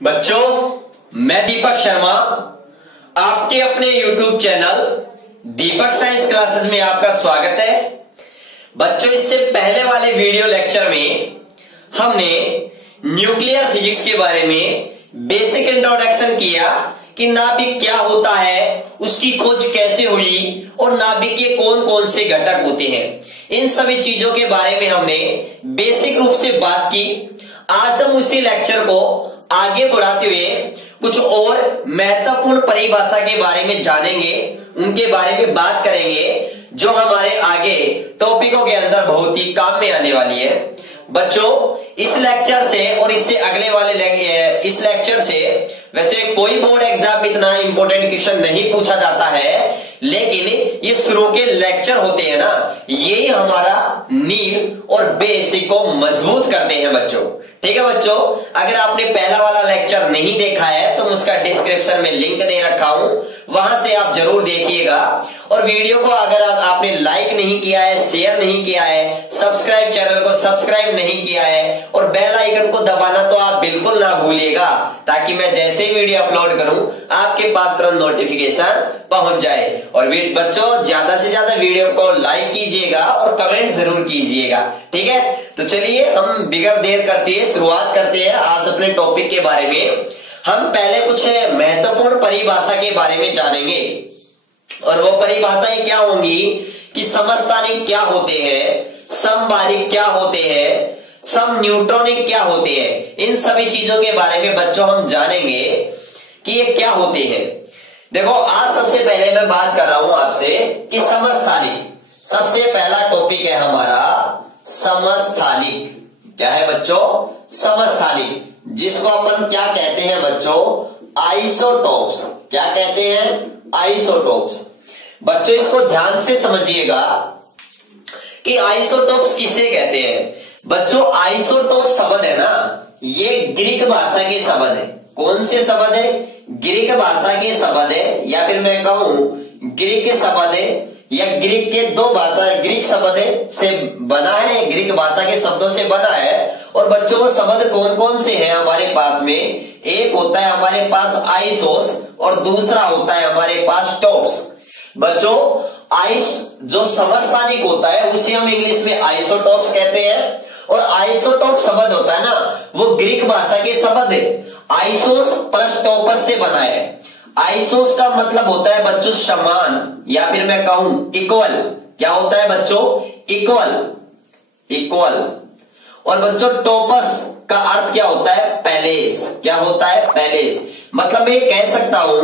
बच्चों, मैं दीपक शर्मा आपके अपने YouTube चैनल दीपक साइंस क्लासेस में आपका स्वागत है। बच्चों, इससे पहले वाले वीडियो लेक्चर में हमने न्यूक्लियर फिजिक्स के बारे में बेसिक इंट्रोडक्शन किया कि नाभिक क्या होता है, उसकी खोज कैसे हुई और नाभिक के कौन कौन से घटक होते हैं। इन सभी चीजों के बारे में हमने बेसिक रूप से बात की। आज हम उसी लेक्चर को आगे बढ़ाते हुए कुछ और महत्वपूर्ण परिभाषा के बारे में जानेंगे, उनके बारे में बात करेंगे जो हमारे आगे टॉपिकों के अंदर बहुत ही काम में आने वाली है। बच्चों, इस लेक्चर से और इससे अगले वाले इस लेक्चर से वैसे कोई बोर्ड एग्जाम इतना इंपॉर्टेंट क्वेश्चन नहीं पूछा जाता है, लेकिन ये शुरू के लेक्चर होते हैं ना, यही हमारा नींव और बेसिक को मजबूत करते हैं बच्चों। ठीक है बच्चों, अगर आपने पहला वाला लेक्चर नहीं देखा है तो उसका डिस्क्रिप्शन में लिंक दे रखा हूं, वहां से आप जरूर देखिएगा। और वीडियो को अगर आपने लाइक नहीं किया है, शेयर नहीं किया है, सब्सक्राइब चैनल को सब्सक्राइब नहीं किया है और बेल आइकन को दबाना तो आप बिल्कुल ना भूलिएगा, ताकि मैं जैसे ही वीडियो अपलोड करूं आपके पास तुरंत नोटिफिकेशन पहुंच जाए। और बच्चों, ज्यादा से ज्यादा वीडियो को लाइक कीजिएगा और कमेंट जरूर कीजिएगा। ठीक है, तो चलिए हम बिगड़ देर करते हैं, शुरुआत करते हैं आज अपने टॉपिक के बारे में। हम पहले कुछ महत्वपूर्ण परिभाषा के बारे में जानेंगे और वो परिभाषाएं क्या होंगी कि समस्थानिक क्या होते हैं, समबारिक क्या होते हैं, सम न्यूट्रॉनिक क्या होते हैं। इन सभी चीजों के बारे में बच्चों हम जानेंगे कि ये क्या होते हैं। देखो, आज सबसे पहले मैं बात कर रहा हूं आपसे कि समस्थानिक। सबसे पहला टॉपिक है हमारा समस्थानिक। क्या है बच्चों? समस्थानिक, जिसको अपन क्या कहते हैं बच्चों? आइसोटोप्स। क्या कहते हैं? आइसोटोप्स। बच्चों, इसको ध्यान से समझिएगा कि आइसोटोप्स किसे कहते हैं। बच्चों, आइसोटोप शब्द है ना, ये ग्रीक भाषा के शब्द है। कौन से शब्द है? ग्रीक भाषा के शब्द है, या फिर मैं कहूं ग्रीक शब्द है, या ग्रीक के दो भाषा ग्रीक शब्द से बना है, ग्रीक भाषा के शब्दों से बना है। और बच्चों, वो शब्द कौन कौन से हैं हमारे पास में? एक होता है हमारे पास आइसोस और दूसरा होता है हमारे पास टोप्स। बच्चों, आइस जो समस्थानिक होता है उसे हम इंग्लिश में आइसोटोप्स कहते हैं, और आइसोटोप शब्द होता है ना, वो ग्रीक भाषा के शब्द है। आइसोस प्लस टोपस से बना है। आइसोस का मतलब होता है बच्चों समान, या फिर मैं कहूं इक्वल। क्या होता है बच्चों? Equal, equal. और बच्चों, टोपस का अर्थ क्या होता है? पैलेस। क्या होता है? पैलेस। मतलब मैं कह सकता हूं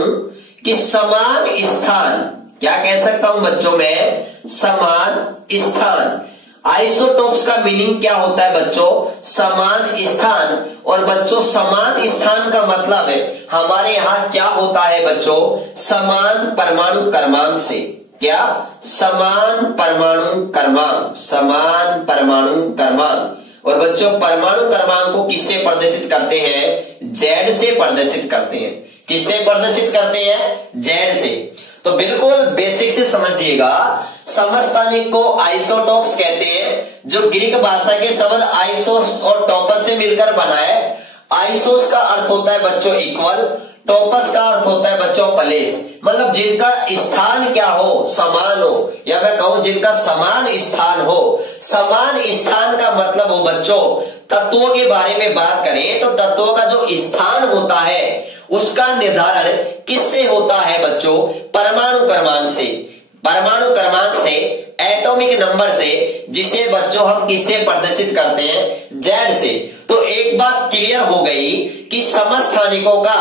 कि समान स्थान। क्या कह सकता हूं बच्चों मैं? समान स्थान। आइसोटोप्स का मीनिंग क्या होता है बच्चों? समान स्थान। और बच्चों, समान स्थान का मतलब है हमारे यहां क्या होता है बच्चों? समान परमाणु क्रमांक से। क्या? समान परमाणु क्रमांक, समान परमाणु क्रमांक। और बच्चों, परमाणु क्रमांक को किससे प्रदर्शित करते हैं? जेड से प्रदर्शित करते हैं। किससे प्रदर्शित करते हैं? जेड से। तो बिल्कुल बेसिक से समझिएगा, समस्थानिक को आइसोटोप्स कहते हैं, जो ग्रीक भाषा के शब्द आइसोस और टोपस से मिलकर बना है। आइसोस का अर्थ होता है बच्चों इक्वल, टोपस का अर्थ होता है बच्चों प्लेस। मतलब जिनका स्थान क्या हो? समान हो, या मैं कहूं जिनका समान स्थान हो। समान स्थान का मतलब हो बच्चों, तत्वों के बारे में बात करें तो तत्वों का जो स्थान होता है उसका निर्धारण किससे होता है बच्चों? परमाणु क्रमांक से। परमाणु क्रमांक से, एटॉमिक नंबर से, जिसे बच्चों हम किससे प्रदर्शित करते हैं? जेड से। तो एक बात क्लियर हो गई कि समस्थानिकों का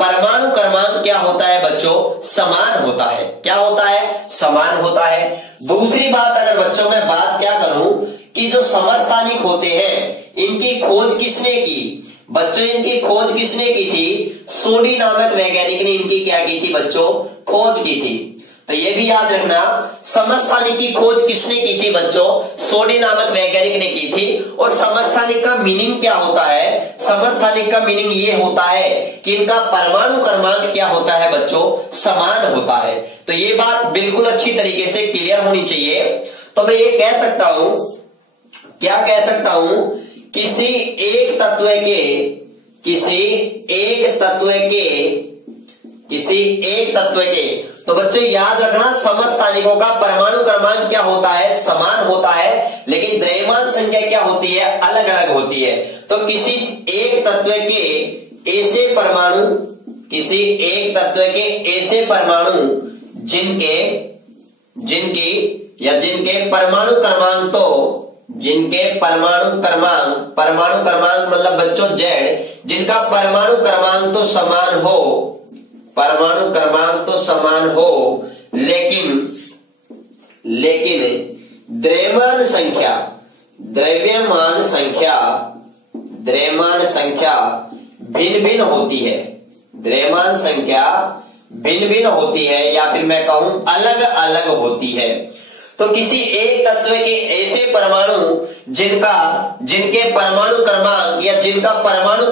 परमाणु क्रमांक क्या होता है बच्चों? समान होता है। क्या होता है? समान होता है। दूसरी बात, अगर बच्चों मैं बात क्या करूं कि जो समस्थानिक होते हैं इनकी खोज किसने की? बच्चों, इनकी खोज किसने की थी? सोडी नामक वैज्ञानिक ने इनकी क्या की थी बच्चों? खोज की थी। तो ये भी याद रखना, समस्थानिक की खोज किसने की थी बच्चों? सोडी नामक वैज्ञानिक ने की थी। और समस्थानिक का मीनिंग क्या होता है? समस्थानिक का मीनिंग ये होता है कि इनका परमाणु क्रमांक क्या होता है बच्चों? समान होता है। तो ये बात बिल्कुल अच्छी तरीके से क्लियर होनी चाहिए। तो मैं ये कह सकता हूं, क्या कह सकता हूं? किसी एक तत्व के किसी एक तत्व के तो बच्चों याद रखना समस्थानिकों का परमाणु क्रमांक क्या होता है, समान होता है, लेकिन द्रव्यमान संख्या क्या होती है, अलग अलग होती है। तो किसी एक तत्व के ऐसे परमाणु जिनके परमाणु क्रमांक मतलब बच्चों जेड, जिनका परमाणु क्रमांक तो समान हो, लेकिन द्रव्यमान संख्या भिन्न भिन्न होती है या फिर मैं कहूं अलग अलग होती है। तो किसी एक तत्व के ऐसे परमाणु जिनके परमाणु क्रमांक या जिनका परमाणु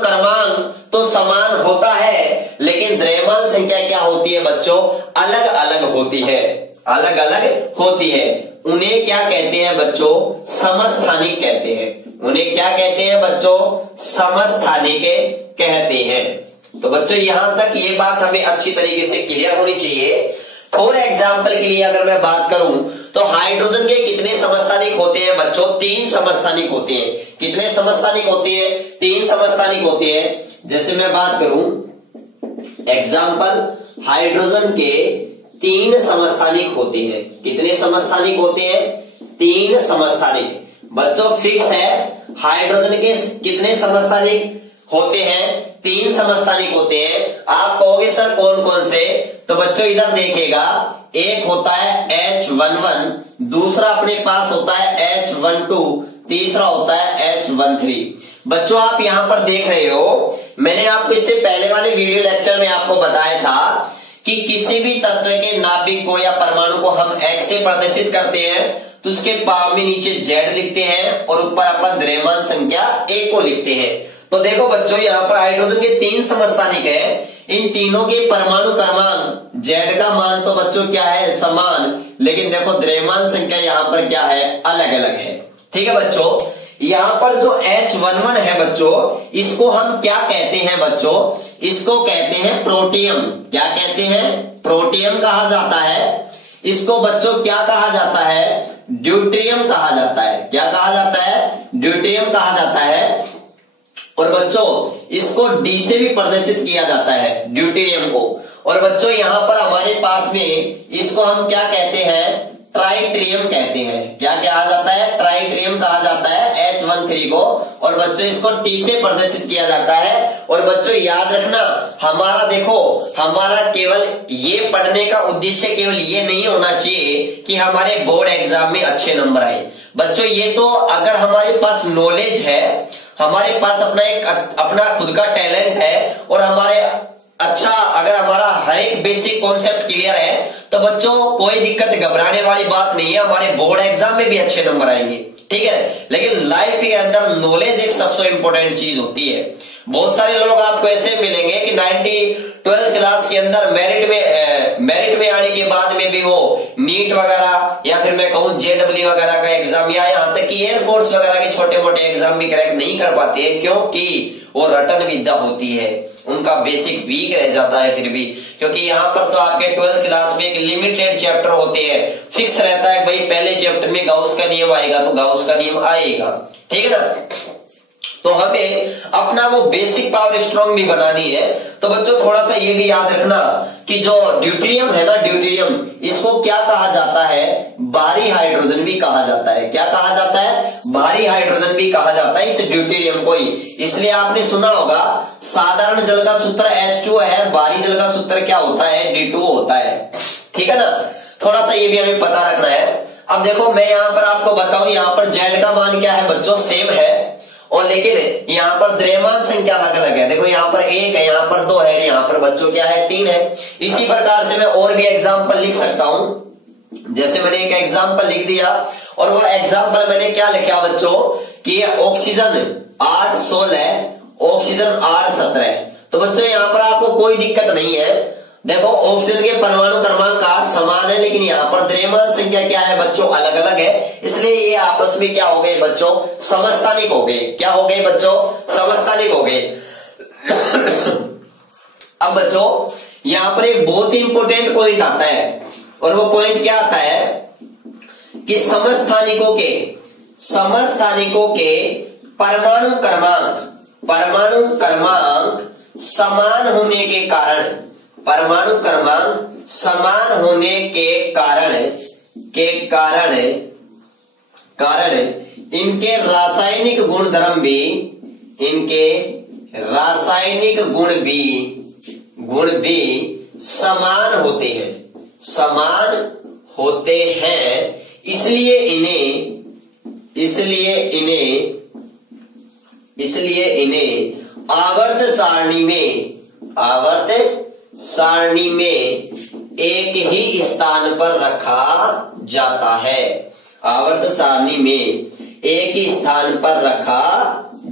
क्रमांक तो समान होता है, लेकिन द्रव्यमान संख्या क्या होती है बच्चों, अलग अलग होती है। उन्हें क्या कहते हैं बच्चों, समस्थानिक कहते हैं। उन्हें क्या कहते हैं बच्चों, समस्थानिक कहते हैं। तो बच्चों यहां तक ये बात हमें अच्छी तरीके से क्लियर होनी चाहिए। फॉर एग्जाम्पल के लिए अगर मैं बात करूं तो हाइड्रोजन के कितने समस्थानिक होते हैं बच्चों, 3 समस्थानिक होते हैं। कितने समस्थानिक होते हैं, 3 समस्थानिक होते हैं। जैसे मैं बात करूं एग्जाम्पल, हाइड्रोजन के 3 समस्थानिक होते हैं। कितने समस्थानिक होते हैं, 3 समस्थानिक। बच्चों फिक्स है, हाइड्रोजन के कितने समस्थानिक होते हैं, 3 समस्थानिक होते हैं। आप कहोगे सर कौन कौन से, तो बच्चों इधर देखिएगा, एक होता है H11, दूसरा अपने पास होता है H12, तीसरा होता है H13। बच्चों आप यहां पर देख रहे हो, मैंने आपको इससे पहले वाले वीडियो लेक्चर में आपको बताया था कि किसी भी तत्व के नाभिक को या परमाणु को हम X से प्रदर्शित करते हैं तो उसके पाव में नीचे Z लिखते हैं और ऊपर अपन द्रव्यमान संख्या 1 को लिखते हैं। तो देखो बच्चों यहाँ पर हाइड्रोजन के 3 समस्थानिक है, इन तीनों के परमाणु क्रमांक Z का मान तो बच्चों क्या है, समान, लेकिन देखो द्रव्यमान संख्या यहाँ पर क्या है, अलग अलग है। ठीक है बच्चों, यहाँ पर जो H11 है बच्चों, इसको हम क्या कहते हैं बच्चों, इसको कहते हैं प्रोटियम। क्या कहते हैं, प्रोटियम कहा जाता है। इसको बच्चों क्या कहा जाता है, ड्यूटेरियम कहा जाता है। क्या कहा जाता है, ड्यूटेरियम कहा जाता है। और बच्चों इसको डी से भी प्रदर्शित किया जाता है, ड्यूटेरियम को। और बच्चों यहाँ पर हमारे पास में इसको हम क्या कहते हैं, ट्राइटेरियम कहते हैं। क्या कहा जाता है, ट्राइटेरियम कहा जाता है H13 को। और बच्चों इसको T से प्रदर्शित किया जाता है। और बच्चों याद रखना, हमारा देखो, हमारा केवल ये पढ़ने का उद्देश्य केवल ये नहीं होना चाहिए कि हमारे बोर्ड एग्जाम में अच्छे नंबर आए। बच्चों ये तो अगर हमारे पास नॉलेज है, हमारे पास अपना खुद का टैलेंट है, और हमारे अगर हमारा हर एक बेसिक कॉन्सेप्ट क्लियर है, तो बच्चों कोई दिक्कत घबराने वाली बात नहीं है, हमारे बोर्ड एग्जाम में भी अच्छे नंबर आएंगे। ठीक है, लेकिन लाइफ के अंदर नॉलेज एक सबसे इंपॉर्टेंट चीज होती है। बहुत सारे लोग आपको ऐसे मिलेंगे कि 12th क्लास के अंदर मेरिट में आने के बाद में भी वो नीट वगैरह या फिर मैं कहूं JEE वगैरह का एग्जाम, या यहाँ तक कि एयरफोर्स वगैरह के छोटे मोटे एग्जाम भी क्रैक नहीं कर पाते हैं, क्योंकि वो रटन विद्या होती है, उनका बेसिक वीक रह जाता है फिर भी। क्योंकि यहाँ पर तो आपके 12th क्लास में एक लिमिटेड चैप्टर होते हैं, फिक्स रहता है भाई पहले चैप्टर में गाउस का नियम आएगा तो गाउस का नियम आएगा। ठीक है ना, तो हमें अपना वो बेसिक पावर स्ट्रॉन्ग भी बनानी है। तो बच्चों थोड़ा सा ये भी याद रखना कि जो ड्यूटेरियम है ना, ड्यूटेरियम, इसको क्या कहा जाता है, भारी हाइड्रोजन भी कहा जाता है। क्या कहा जाता है, भारी हाइड्रोजन भी कहा जाता है इस ड्यूटेरियम को ही। इसलिए आपने सुना होगा साधारण जल का सूत्र H2 है, भारी जल का सूत्र क्या होता है, D2 होता है। ठीक है ना, थोड़ा सा ये भी हमें पता रखना है। अब देखो मैं यहाँ पर आपको बताऊं, यहाँ पर Z का मान क्या है बच्चों, सेम है, और लेकिन यहाँ पर द्रव्यमान संख्या अलग अलग है। देखो यहाँ पर 1 है, यहाँ पर 2 है, यहाँ पर बच्चों क्या है, 3 है। इसी प्रकार से मैं और भी एग्जाम्पल लिख सकता हूं। जैसे मैंने एक एग्जाम्पल लिख दिया, और वो एग्जाम्पल मैंने क्या लिखा बच्चों कि ऑक्सीजन 8-16, ऑक्सीजन 8-17। तो बच्चों यहाँ पर आपको कोई दिक्कत नहीं है। देखो ऑक्सीजन के परमाणु क्रमांक 8 समान है, लेकिन यहाँ पर द्रव्यमान संख्या क्या है बच्चों, अलग अलग है। इसलिए ये आपस में क्या हो गए बच्चों, समस्थानिक हो गए। क्या हो गए बच्चों, समस्थानिक हो गए। अब बच्चों यहां पर एक बहुत ही इंपॉर्टेंट पॉइंट आता है, और वो पॉइंट क्या आता है कि समस्थानिकों के परमाणु क्रमांक समान होने के कारण, परमाणु क्रमांक समान होने के कारण इनके रासायनिक गुणधर्म भी, इनके रासायनिक गुण भी समान होते हैं, इसलिए इन्हें आवर्त सारणी में एक ही स्थान पर रखा जाता है। आवर्त सारणी में एक ही स्थान पर रखा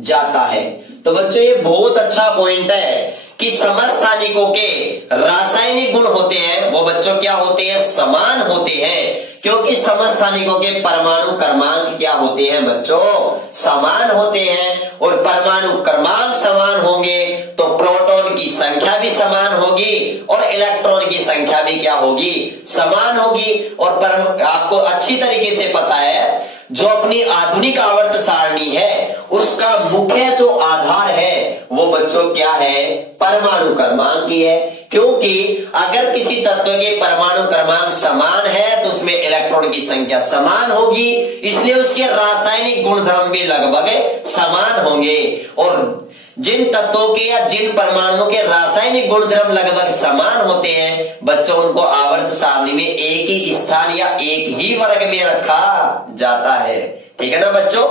जाता है। तो बच्चों ये बहुत अच्छा पॉइंट है कि समस्थानिकों के रासायनिक गुण होते हैं, वो बच्चों क्या होते हैं, समान होते हैं, क्योंकि समस्थानिकों के परमाणु क्रमांक क्या होते हैं बच्चों, समान होते हैं। और परमाणु क्रमांक समान होंगे तो प्रोटॉन की संख्या भी समान होगी और इलेक्ट्रॉन की संख्या भी क्या होगी, समान होगी। और आपको अच्छी तरीके से पता है जो अपनी आधुनिक आवर्त सारणी है उसका मुख्य जो आधार है वो बच्चों क्या है, परमाणु क्रमांक ही है। क्योंकि अगर किसी तत्व के परमाणु क्रमांक समान है तो उसमें इलेक्ट्रॉन की संख्या समान होगी, इसलिए उसके रासायनिक गुणधर्म भी लगभग समान होंगे। और जिन तत्वों के या जिन परमाणुओं के रासायनिक गुणधर्म लगभग समान होते हैं बच्चों, उनको आवर्त सारणी में एक ही स्थान या एक ही वर्ग में रखा जाता है। ठीक है ना बच्चों,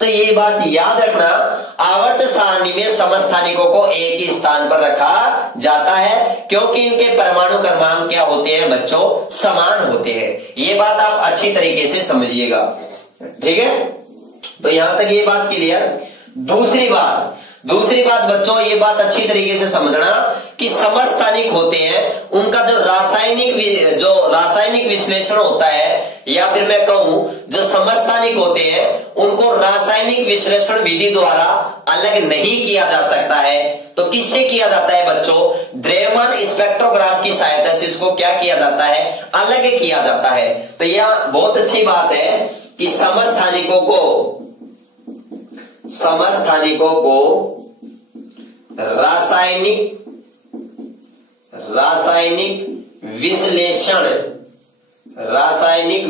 तो ये बात याद रखना, आवर्त सारणी में समस्थानिकों को एक ही स्थान पर रखा जाता है क्योंकि इनके परमाणु क्रमांक क्या होते हैं बच्चों, समान होते हैं। ये बात आप अच्छी तरीके से समझिएगा। ठीक है, तो यहां तक ये बात क्लियर। दूसरी बात बच्चों, ये बात अच्छी तरीके से समझना कि समस्थानिक होते हैं, उनका जो रासायनिक विश्लेषण होता है, या फिर मैं कहूं जो समस्थानिक होते हैं उनको रासायनिक विश्लेषण विधि द्वारा अलग नहीं किया जा सकता है। तो किससे किया जाता है बच्चों, द्रव्यमान स्पेक्ट्रोग्राफ की सहायता से इसको क्या किया जाता है, अलग किया जाता है। तो यह बहुत अच्छी बात है कि समस्थानिकों को रासायनिक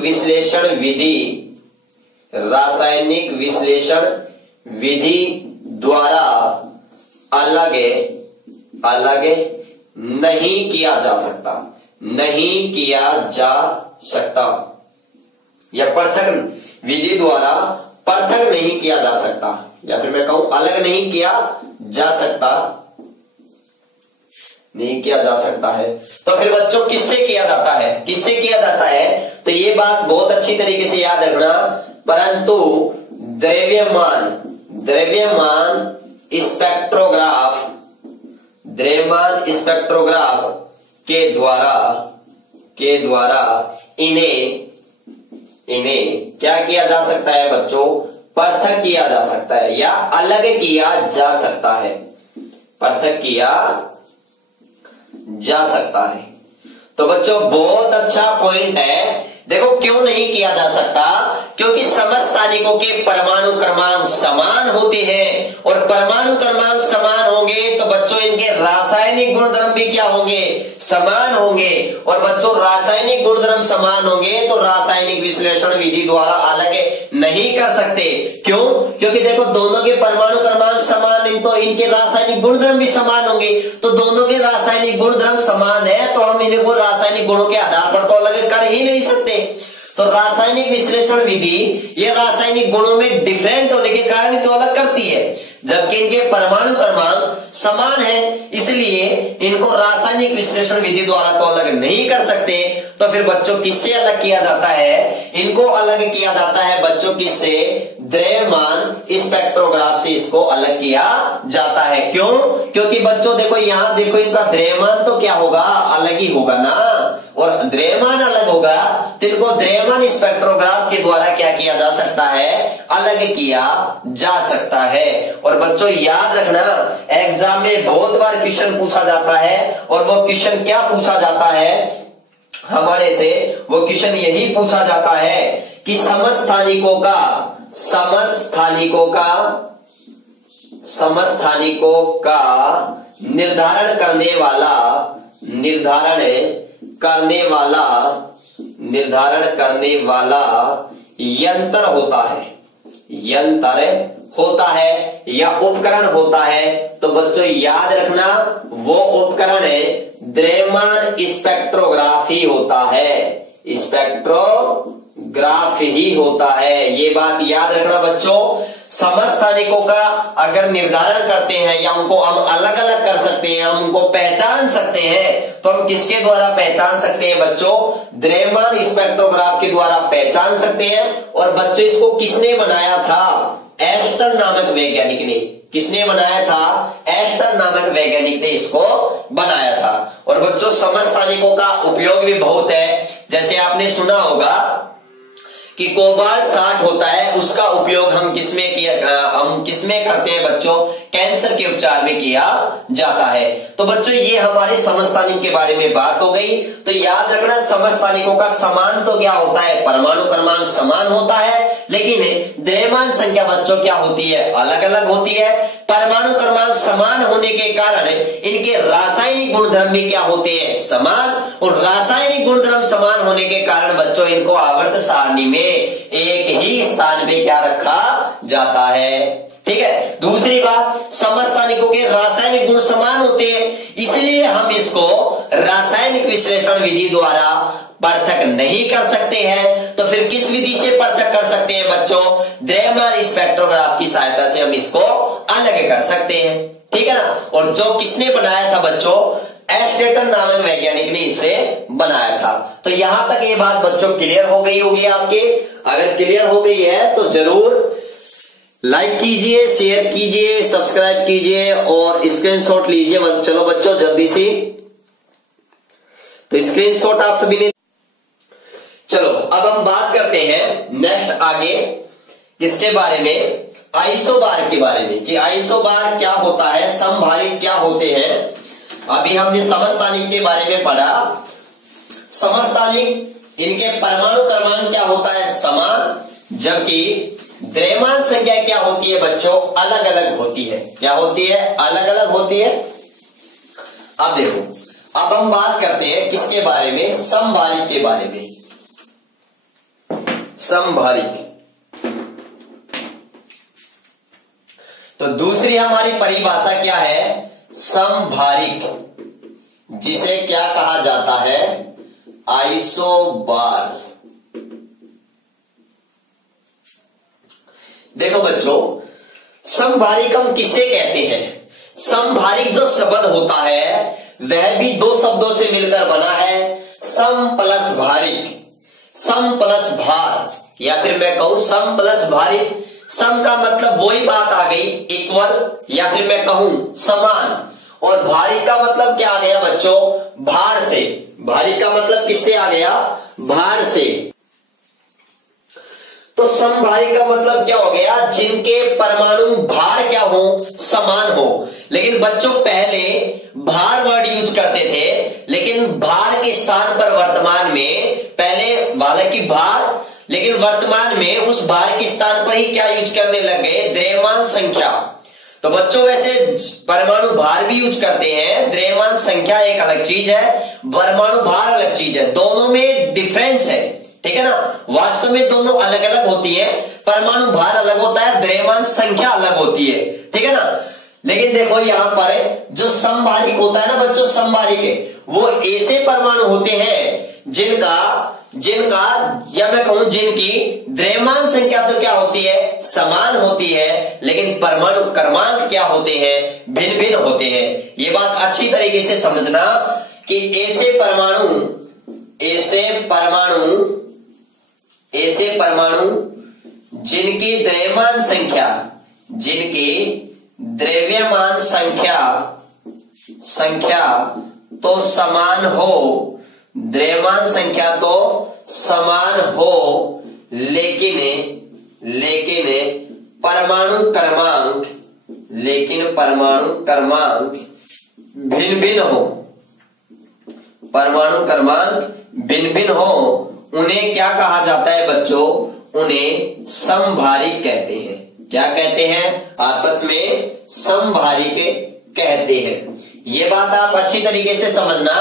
विश्लेषण विधि द्वारा अलग नहीं किया जा सकता, या पृथक विधि द्वारा पृथक नहीं किया जा सकता, या फिर मैं कहूं अलग नहीं किया जा सकता है। तो फिर बच्चों किससे किया जाता है, तो ये बात बहुत अच्छी तरीके से याद रखना। परंतु द्रव्यमान स्पेक्ट्रोग्राफ के द्वारा इन्हें क्या किया जा सकता है बच्चों, पृथक किया जा सकता है या अलग किया जा सकता है, पृथक किया जा सकता है। तो बच्चों बहुत अच्छा पॉइंट है। देखो क्यों नहीं किया जा सकता, क्योंकि समस्थानिकों के परमाणु क्रमांक समान होते हैं, और परमाणु क्रमांक समान होंगे तो बच्चों इनके रासायनिक गुणधर्म भी क्या होंगे, समान होंगे। और बच्चों रासायनिक गुणधर्म समान होंगे तो रासायनिक विश्लेषण विधि द्वारा अलग नहीं कर सकते। क्यों, क्योंकि देखो दोनों के परमाणु क्रमांक समान, तो इनके रासायनिक गुणधर्म भी समान होंगे। तो दोनों के रासायनिक गुणधर्म समान है तो हम इनको रासायनिक गुणों के आधार पर तो अलग कर ही नहीं सकते। तो रासायनिक विश्लेषण विधि ये रासायनिक गुणों में डिफरेंट होने के कारण तो अलग करती है, जबकि इनके परमाणु क्रमांक समान है, इसलिए इनको रासायनिक विश्लेषण विधि द्वारा तो अलग नहीं कर सकते। तो फिर बच्चों किससे अलग किया जाता है, इनको अलग किया जाता है बच्चों किससे, द्रव्यमान स्पेक्ट्रोग्राफ से इसको अलग किया जाता है। क्यों, क्योंकि बच्चों देखो यहाँ देखो इनका द्रव्यमान तो क्या होगा, अलग ही होगा ना, और द्रव्यमान अलग होगा तो इनको द्रव्यमान स्पेक्ट्रोग्राफ के द्वारा क्या किया जा सकता है, अलग किया जा सकता है। और बच्चों याद रखना, एग्जाम में बहुत बार क्वेश्चन पूछा जाता है और वो क्वेश्चन क्या पूछा जाता है हमारे से, वो क्वेश्चन यही पूछा जाता है कि समस्थानिकों का निर्धारण करने वाला यंत्र होता है या उपकरण होता है। तो बच्चों याद रखना, वो उपकरण द्रव्यमान स्पेक्ट्रोग्राफी होता है, स्पेक्ट्रोग्राफ ही होता है। ये बात याद रखना बच्चों। समस्थानिकों का अगर निर्धारण करते हैं या उनको हम अलग अलग कर सकते हैं, हम उनको पहचान सकते हैं, तो हम किसके द्वारा पहचान सकते हैं बच्चों, द्रव्यमान स्पेक्ट्रोग्राफ के द्वारा पहचान सकते हैं। और बच्चों इसको किसने बनाया था, एस्टर नामक वैज्ञानिक ने। किसने बनाया था, एस्टर नामक वैज्ञानिक ने इसको बनाया था। और बच्चों समस्थानिकों का उपयोग भी बहुत है, जैसे आपने सुना होगा कि कोबाल्ट 60 होता है, उसका उपयोग हम किसमें करते हैं बच्चों, कैंसर के उपचार में किया जाता है। तो बच्चों ये हमारे समस्थानिक के बारे में बात हो गई। तो याद रखना, समस्थानिकों का समान तो क्या होता है, परमाणु क्रमांक समान होता है, लेकिन द्रव्यमान संख्या बच्चों क्या होती है, अलग अलग होती है। परमाणु क्रमांक समान होने के कारण इनके रासायनिक गुणधर्म भी क्या होते हैं, समान। और रासायनिक गुणधर्म समान होने के कारण बच्चों इनको आवर्त सारणी में एक ही स्थान पे क्या रखा जाता है। ठीक है। दूसरी बात, समस्थानिकों के रासायनिक गुण समान होते हैं, इसलिए हम इसको रासायनिक विश्लेषण विधि द्वारा पृथक नहीं कर सकते हैं। तो फिर किस विधि से पृथक कर सकते हैं बच्चों, द्रव्यमान स्पेक्ट्रोग्राफ की सहायता से हम इसको अलग कर सकते हैं। ठीक है ना। और जो किसने बनाया था बच्चों, एस्टेटर नामक वैज्ञानिक ने इसे बनाया था। तो यहां तक ये बात बच्चों क्लियर हो गई होगी आपके। अगर क्लियर हो गई है तो जरूर लाइक कीजिए, शेयर कीजिए, सब्सक्राइब कीजिए और स्क्रीनशॉट लीजिए। चलो बच्चों जल्दी से, तो स्क्रीनशॉट आप सभी ने। चलो अब हम बात करते हैं नेक्स्ट आगे किसके बारे में, आइसोबार के बारे में, कि आइसोबार क्या होता है, समभारिक क्या होते हैं। अभी हमने समस्थानिक के बारे में पढ़ा। समस्थानिक इनके परमाणु क्रमांक क्या होता है, समान, जबकि द्रव्यमान संख्या क्या होती है बच्चों, अलग अलग होती है। क्या होती है, अलग अलग होती है। अब देखो, अब हम बात करते हैं किसके बारे में, समभारिक के बारे में। समभारिक, तो दूसरी हमारी परिभाषा क्या है, समभारिक, जिसे क्या कहा जाता है, आइसोबार्स। देखो बच्चों, समभारिक हम किसे कहते हैं, समभारिक जो शब्द होता है वह भी दो शब्दों से मिलकर बना है, सम प्लस भारिक, सम प्लस भार, या फिर मैं कहूं सम प्लस भारिक। सम का मतलब वही बात आ गई, इक्वल, या फिर मैं कहूं समान। और भारिक का मतलब क्या आ गया बच्चों, भार से। भारिक का मतलब किससे आ गया, भार से। तो समभारिक का मतलब क्या हो गया, जिनके परमाणु भार क्या हो, समान हो। लेकिन बच्चों पहले भार वर्ड यूज करते थे, लेकिन भार के स्थान पर वर्तमान में, पहले हालांकि भार, लेकिन वर्तमान में उस भार के स्थान पर ही क्या यूज करने लग गए, द्रव्यमान संख्या। तो बच्चों वैसे परमाणु भार भी यूज करते हैं, द्रव्यमान संख्या एक अलग चीज है, परमाणु भार अलग चीज है, दोनों में डिफरेंस है। ठीक है ना। वास्तव में दोनों अलग अलग होती है, परमाणु भार अलग होता है, द्रव्यमान संख्या अलग होती है। ठीक है ना। लेकिन देखो यहां पर जो समभारिक होता है ना बच्चों, समभारिक है वो ऐसे परमाणु होते हैं जिनका या मैं कहूं जिनकी द्रव्यमान संख्या तो क्या होती है, समान होती है, लेकिन परमाणु क्रमांक क्या होते हैं, भिन्न भिन्न होते हैं। ये बात अच्छी तरीके से समझना कि ऐसे परमाणु जिनकी द्रव्यमान संख्या तो समान हो, द्रव्यमान संख्या तो समान हो लेकिन परमाणु क्रमांक भिन्न भिन्न हो, परमाणु क्रमांक भिन्न भिन्न हो, उन्हें क्या कहा जाता है बच्चों? उन्हें समभारिक कहते हैं। क्या कहते हैं? आपस में समभारिक कहते हैं। ये बात आप अच्छी तरीके से समझना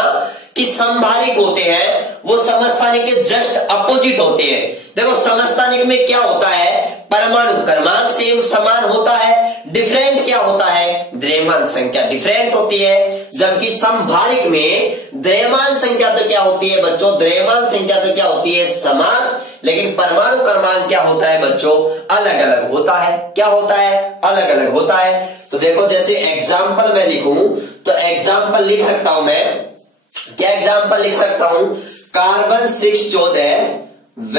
कि समभारिक होते हैं वो समस्थानिक के जस्ट अपोजिट होते हैं। देखो समस्थानिक में क्या होता है? परमाणु क्रमांक सेम समान होता है, डिफरेंट क्या होता है? द्रव्यमान संख्या डिफरेंट होती है। जबकि समभारिक में द्रव्यमान संख्या तो क्या होती है बच्चों? द्रव्यमान संख्या तो क्या होती है? समान, लेकिन परमाणु क्रमांक क्या होता है बच्चों? अलग अलग होता है। क्या होता है? अलग अलग होता है। तो देखो जैसे एग्जाम्पल मैं लिखूं तो एग्जाम्पल लिख सकता हूं मैं, क्या एग्जाम्पल लिख सकता हूं? कार्बन 614 व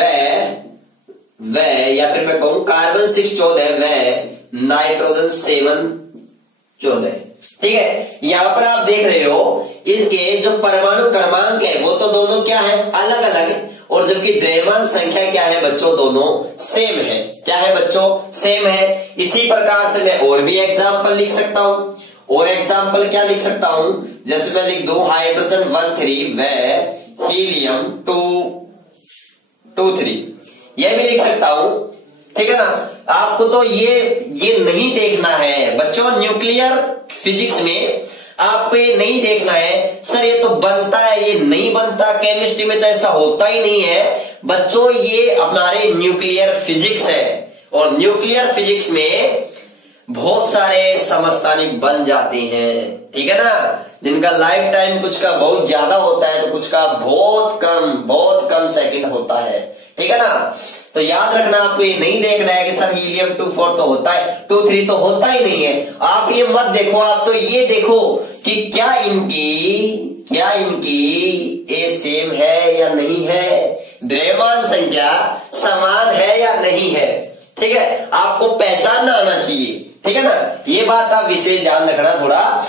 या फिर मैं कहूं कार्बन 614 व नाइट्रोजन 714। ठीक है, यहां पर आप देख रहे हो इसके जो परमाणु क्रमांक है वो तो दोनों क्या है? अलग अलग, और जबकि द्रव्यमान संख्या क्या है बच्चों? दोनों सेम है। क्या है बच्चों? सेम है। इसी प्रकार से मैं और भी एग्जाम्पल लिख सकता हूं। और एग्जाम्पल क्या लिख सकता हूं? जैसे मैं लिख दूं हाइड्रोजन 13 व हीलियम 223, यह भी लिख सकता हूं। ठीक है ना? आपको तो ये नहीं देखना है बच्चों, न्यूक्लियर फिजिक्स में आपको ये नहीं देखना है सर ये तो बनता है, ये नहीं बनता, केमिस्ट्री में तो ऐसा होता ही नहीं है। बच्चों ये हमारे न्यूक्लियर फिजिक्स है, और न्यूक्लियर फिजिक्स में बहुत सारे समस्थानिक बन जाते हैं। ठीक है ना? जिनका लाइफ टाइम कुछ का बहुत ज्यादा होता है तो कुछ का बहुत कम सेकंड होता है। ठीक है ना? तो याद रखना, आपको ये नहीं देखना है कि सर हीलियम 24 तो होता है, 23 तो होता ही नहीं है। आप ये मत देखो, आप तो ये देखो कि क्या इनकी ए सेम है या नहीं है, द्रव्यमान संख्या समान है या नहीं है। ठीक है, आपको पहचानना आना चाहिए। ठीक है ना? ये बात आप विशेष ध्यान रखना थोड़ा।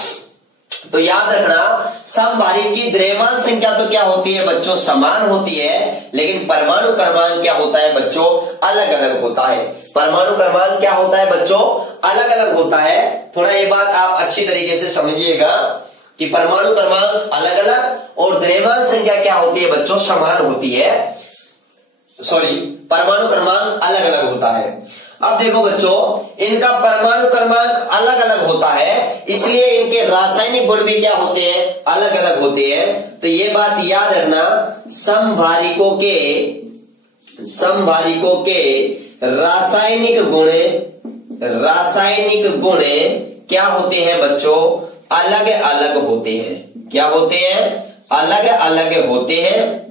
तो याद रखना, समभारिक की द्रव्यमान संख्या तो क्या होती है बच्चों? समान होती है, लेकिन परमाणु क्रमांक क्या होता है बच्चों? अलग अलग होता है। परमाणु क्रमांक क्या होता है बच्चों? अलग अलग होता है। थोड़ा ये बात आप अच्छी तरीके से समझिएगा कि परमाणु क्रमांक अलग अलग और द्रव्यमान संख्या क्या होती है बच्चों? समान होती है। परमाणु क्रमांक अलग अलग होता है। अब देखो बच्चों, इनका परमाणु क्रमांक अलग अलग होता है, इसलिए इनके रासायनिक गुण भी क्या होते हैं? अलग अलग होते हैं। तो ये बात याद रखना, समभारिकों के रासायनिक गुण क्या होते हैं बच्चों? अलग अलग होते हैं। क्या होते हैं? अलग अलग होते हैं।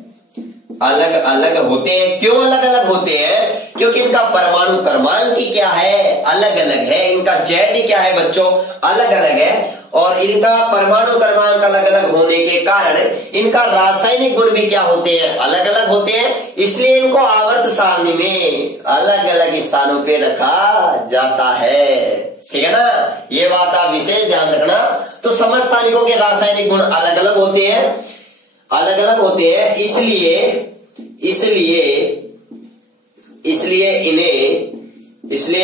अलग अलग होते हैं। क्यों अलग अलग होते हैं? क्योंकि इनका परमाणु क्रमांक ही क्या है? अलग अलग है। इनका Z क्या है बच्चों? अलग अलग है। और इनका परमाणु क्रमांक अलग अलग होने के कारण इनका रासायनिक गुण भी क्या होते हैं? अलग अलग होते हैं। इसलिए इनको आवर्त सारणी में अलग अलग स्थानों पे रखा जाता है। ठीक है ना? ये बात आप विशेष ध्यान रखना। तो समस्थानिकों के रासायनिक गुण अलग अलग होते हैं, इसलिए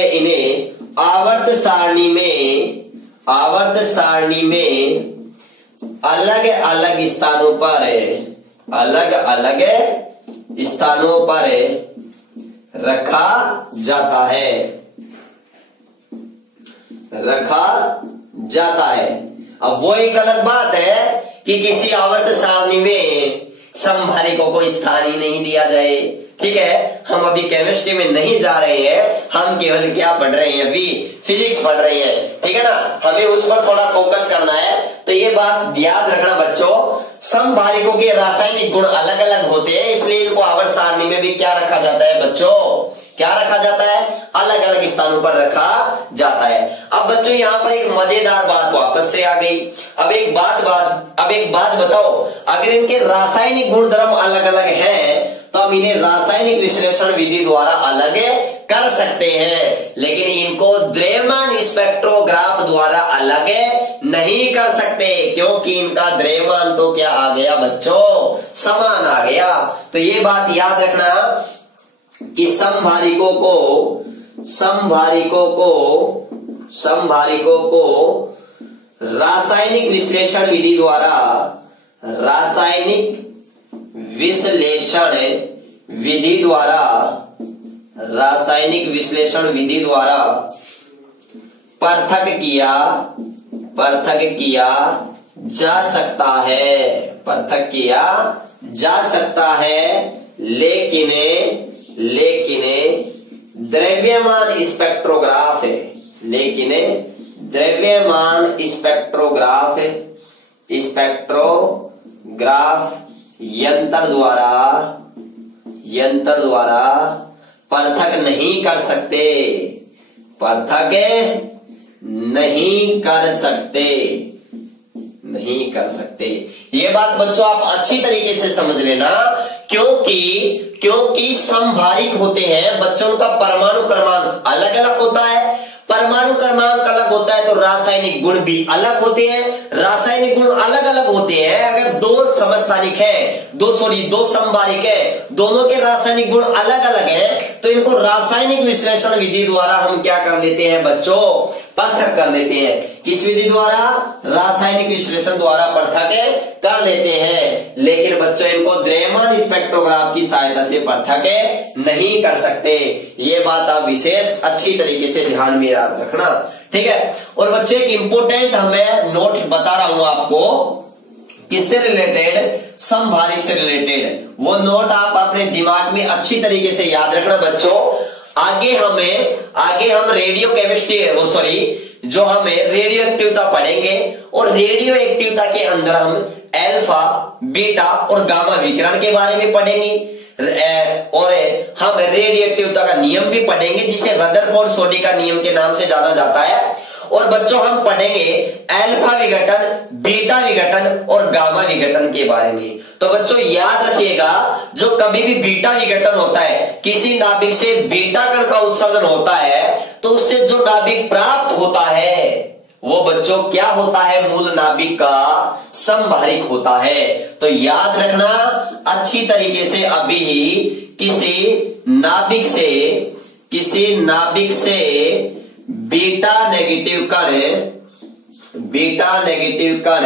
इन्हें आवर्त सारणी में अलग अलग स्थानों पर रखा जाता है। अब वो एक अलग बात है कि किसी आवर्त सारणी में समभारिकों को स्थान ही नहीं दिया जाए। ठीक है, हम अभी केमिस्ट्री में नहीं जा रहे हैं, हम केवल क्या पढ़ रहे हैं? अभी फिजिक्स पढ़ रहे हैं। ठीक है ना? हमें उस पर थोड़ा फोकस करना है। तो ये बात याद रखना बच्चों, समभारिकों के रासायनिक गुण अलग अलग होते हैं, इसलिए इनको आवर्त सारणी में भी क्या रखा जाता है बच्चों? क्या रखा जाता है? अलग अलग स्थानों पर रखा जाता है। अब बच्चों यहाँ पर एक मजेदार बात वापस से आ गई। अब एक बात बताओ, अगर इनके रासायनिक गुणधर्म अलग अलग हैं तो हम इन्हें रासायनिक विश्लेषण विधि द्वारा अलग कर सकते हैं, लेकिन इनको द्रव्यमान स्पेक्ट्रोग्राफ द्वारा अलग नहीं कर सकते, क्योंकि इनका द्रव्यमान तो क्या आ गया बच्चों, समान आ गया। तो ये बात याद रखना कि समभारिकों को रासायनिक विश्लेषण विधि द्वारा पृथक किया जा सकता है, लेकिन द्रव्यमान स्पेक्ट्रोग्राफ यंत्र द्वारा पृथक नहीं कर सकते। ये बात बच्चों आप अच्छी तरीके से समझ लेना, क्योंकि समभारिक होते हैं बच्चों, उनका परमाणु क्रमांक अलग अलग होता है। परमाणु क्रमांक अलग होता है तो रासायनिक गुण भी अलग होते हैं, रासायनिक गुण अलग अलग होते हैं। अगर दो समस्थानिक है, दो समभारिक है, दोनों के रासायनिक गुण अलग अलग हैं, तो इनको रासायनिक विश्लेषण विधि द्वारा हम क्या कर लेते हैं बच्चों, पृथक कर लेते हैं। किस विधि द्वारा, रासायनिक विश्लेषण द्वारा पृथक कर लेते हैं, लेकिन बच्चों इनको द्रव्यमान स्पेक्ट्रोग्राफ की सहायता से पृथक नहीं कर सकते। ये बात आप विशेष अच्छी तरीके से ध्यान में याद रखना, ठीक है। और बच्चे एक इंपोर्टेंट हमें नोट बता रहा हूं आपको, किससे रिलेटेड, समभारिक से रिलेटेड। वो नोट आप अपने दिमाग में अच्छी तरीके से याद रखना बच्चों। आगे हम रेडियो केमिस्ट्री जो हमें रेडियो एक्टिवता पढ़ेंगे, और रेडियो एक्टिवता के अंदर हम अल्फा, बीटा और गामा विकिरण के बारे में पढ़ेंगे, और हम रेडियो एक्टिवता का नियम भी पढ़ेंगे, जिसे रदरफोर्ड-सोडी का नियम के नाम से जाना जाता है। और बच्चों हम पढ़ेंगे अल्फा विघटन, बीटा विघटन और गामा विघटन के बारे में। तो बच्चों याद रखिएगा, जो कभी भी बीटा विघटन होता है, किसी नाभिक से बीटा कण का उत्सर्जन होता है, तो उससे जो नाभिक प्राप्त होता है वो बच्चों क्या होता है, मूल नाभिक का समभारिक होता है। तो याद रखना अच्छी तरीके से, अभी ही किसी नाभिक से बीटा नेगेटिव कण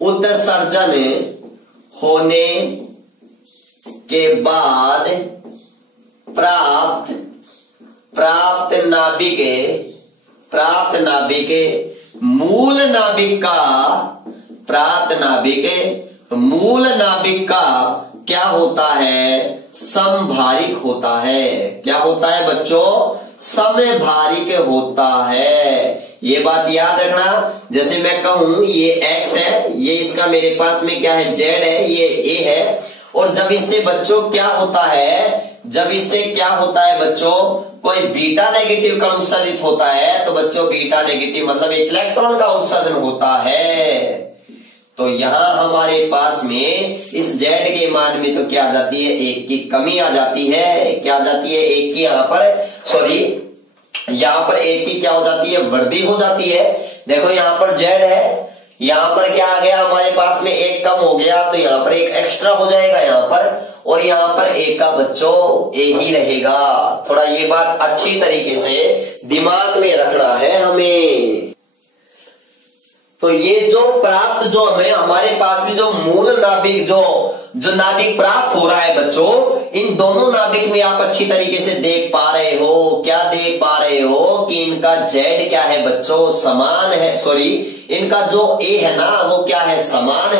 उत्सर्जन होने के बाद प्राप्त नाभिक मूल नाभिक का क्या होता है, समभारिक होता है। क्या होता है बच्चों, समभारिक होता है। ये बात याद रखना। जैसे मैं कहूं ये x है, ये इसका मेरे पास में क्या है, z है, ये a है, और जब इससे बच्चों क्या होता है बच्चों, कोई बीटा नेगेटिव कण उत्सर्जित होता है, तो बच्चों बीटा नेगेटिव मतलब इलेक्ट्रॉन का उत्सर्जन होता है। तो यहां हमारे पास में इस z के मान में तो क्या आ जाती है, 1 की कमी आ जाती है। क्या आ जाती है, 1 की यहाँ पर 1 की क्या हो जाती है, वृद्धि हो जाती है। देखो यहाँ पर z है, यहाँ पर क्या आ गया, हमारे पास में 1 कम हो गया, तो यहाँ पर 1 एक्स्ट्रा हो जाएगा यहाँ पर, और यहाँ पर 1 का बच्चों a ही रहेगा। थोड़ा ये बात अच्छी तरीके से दिमाग में रखना है हमें। तो ये जो हमें हमारे पास में जो मूल नाभिक जो नाभिक प्राप्त हो रहा है बच्चों, इन दोनों नाभिक में आप अच्छी तरीके से देख पा रहे हो, क्या देख पा रहे हो कि इनका z क्या है बच्चों, समान है। इनका जो a है ना, वो क्या है, समान